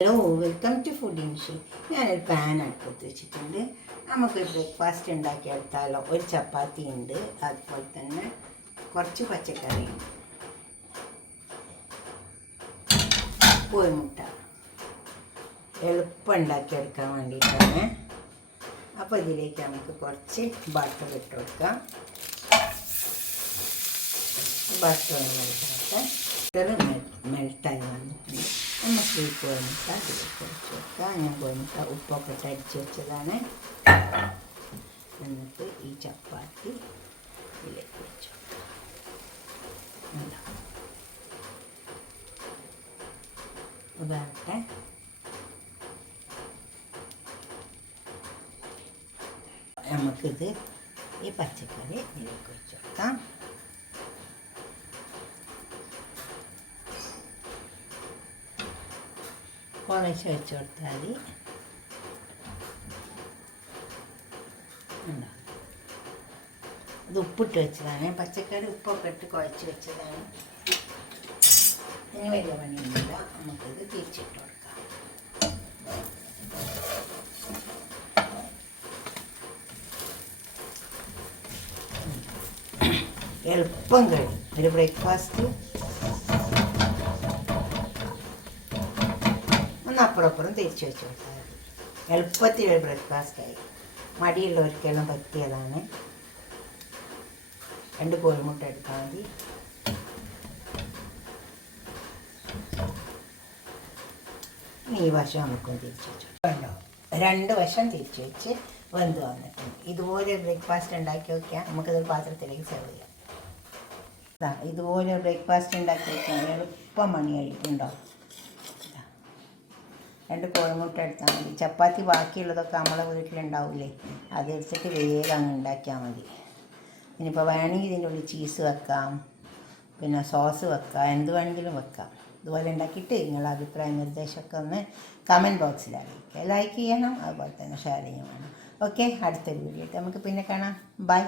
Hello, welcome to food Inshu. ഞാനൊരു pan അടുപ്പത്ത് വെച്ചിട്ടുണ്ട്. നമുക്ക് ബ്രേക്ക്ഫാസ്റ്റ് ഉണ്ടാക്കിയെടുത്താലോ. ഒരു ചപ്പാത്തി ഉണ്ട്, അതുപോലെ തന്നെ കുറച്ച് പച്ചക്കറി ഉണ്ട്, കോഴിമുട്ട എളുപ്പം ഉണ്ടാക്കിയെടുക്കാൻ വേണ്ടിയിട്ടാണ്. അപ്പോൾ ഇതിലേക്ക് നമുക്ക് കുറച്ച് ബട്ടർ ഇട്ട് കൊടുക്കാം. ബട്ടർ മെൽട്ടായി വന്നിട്ടുണ്ട്. നമുക്ക് ഈ കോഴിമുട്ട അതിലേക്ക് ഒഴിച്ച് കൊടുക്കാം. ഞാൻ കോഴിമുട്ട ഉപ്പൊക്കെ ഇട്ട് അടിച്ച് വെച്ചതാണ്. എന്നിട്ട് ഈ ചപ്പാത്തി ഇതിലേക്ക് വെച്ച് കൊടുക്കാം. ഇതാകട്ടെ. നമുക്കിത് ഈ പച്ചക്കറി ഇതിലേക്ക് വെച്ച് കൊടുക്കാം. കുറച്ച് വെച്ച് കൊടുത്താൽ മതി. ഇത് ഉപ്പിട്ട് വെച്ചതാണ്. പച്ചക്കറി ഉപ്പൊക്കെ ഇട്ട് കുഴച്ച് വെച്ചതാണ്. ഇനി വലിയ പണിയൊന്നുമില്ല. നമുക്കിത് തിരിച്ചിട്ട് കൊടുക്കാം. എളുപ്പം കഴിയും ഒരു ബ്രേക്ക്ഫാസ്റ്റ്. അപ്പുറം തിരിച്ചു വെച്ച് കൊടുത്താൽ മതി. എളുപ്പത്തിൽ ഒരു ബ്രേക്ക്ഫാസ്റ്റായി. മടിയുള്ളവർക്കെല്ലാം പറ്റിയതാണ്. 2 കോഴിമുട്ട എടുത്താൽ മതി. ഈ വശം നമുക്കൊന്ന് തിരിച്ചു വെച്ചു കണ്ടോ. 2 വശം തിരിച്ചു വെച്ച് വെന്ത് വന്നിട്ടുണ്ട്. ഇതുപോലെ ബ്രേക്ക്ഫാസ്റ്റ് ഉണ്ടാക്കി വയ്ക്കാം. നമുക്കിതൊരു പാത്രത്തിലേക്ക് സെർവ് ചെയ്യാം. ഇതുപോലെ ബ്രേക്ക്ഫാസ്റ്റ് ഉണ്ടാക്കി വയ്ക്കാം. എളുപ്പം മണി കഴിക്കുന്നുണ്ടോ. 2 കോഴിമുട്ട എടുത്താൽ മതി. ചപ്പാത്തി ബാക്കിയുള്ളതൊക്കെ നമ്മളെ വീട്ടിലുണ്ടാവില്ലേ, അതെടുത്തിട്ട് വേഗം അങ്ങ് ഉണ്ടാക്കിയാൽ മതി. ഇനിയിപ്പോൾ വേണമെങ്കിൽ ഇതിൻ്റെ ഉള്ളിൽ ചീസ് വെക്കാം, പിന്നെ സോസ് വെക്കാം, എന്ത് വേണമെങ്കിലും വെക്കാം. ഇതുപോലെ ഉണ്ടാക്കിയിട്ട് നിങ്ങളുടെ അഭിപ്രായ നിർദ്ദേശമൊക്കെ ഒന്ന് കമൻറ്റ് ബോക്സിൽ അറിയിക്കുക. ലൈക്ക് ചെയ്യണം, അതുപോലെ തന്നെ ഷെയർ ചെയ്യണം. ഓക്കെ, അടുത്തൊരു വീഡിയോ നമുക്ക് പിന്നെ കാണാം. ബൈ.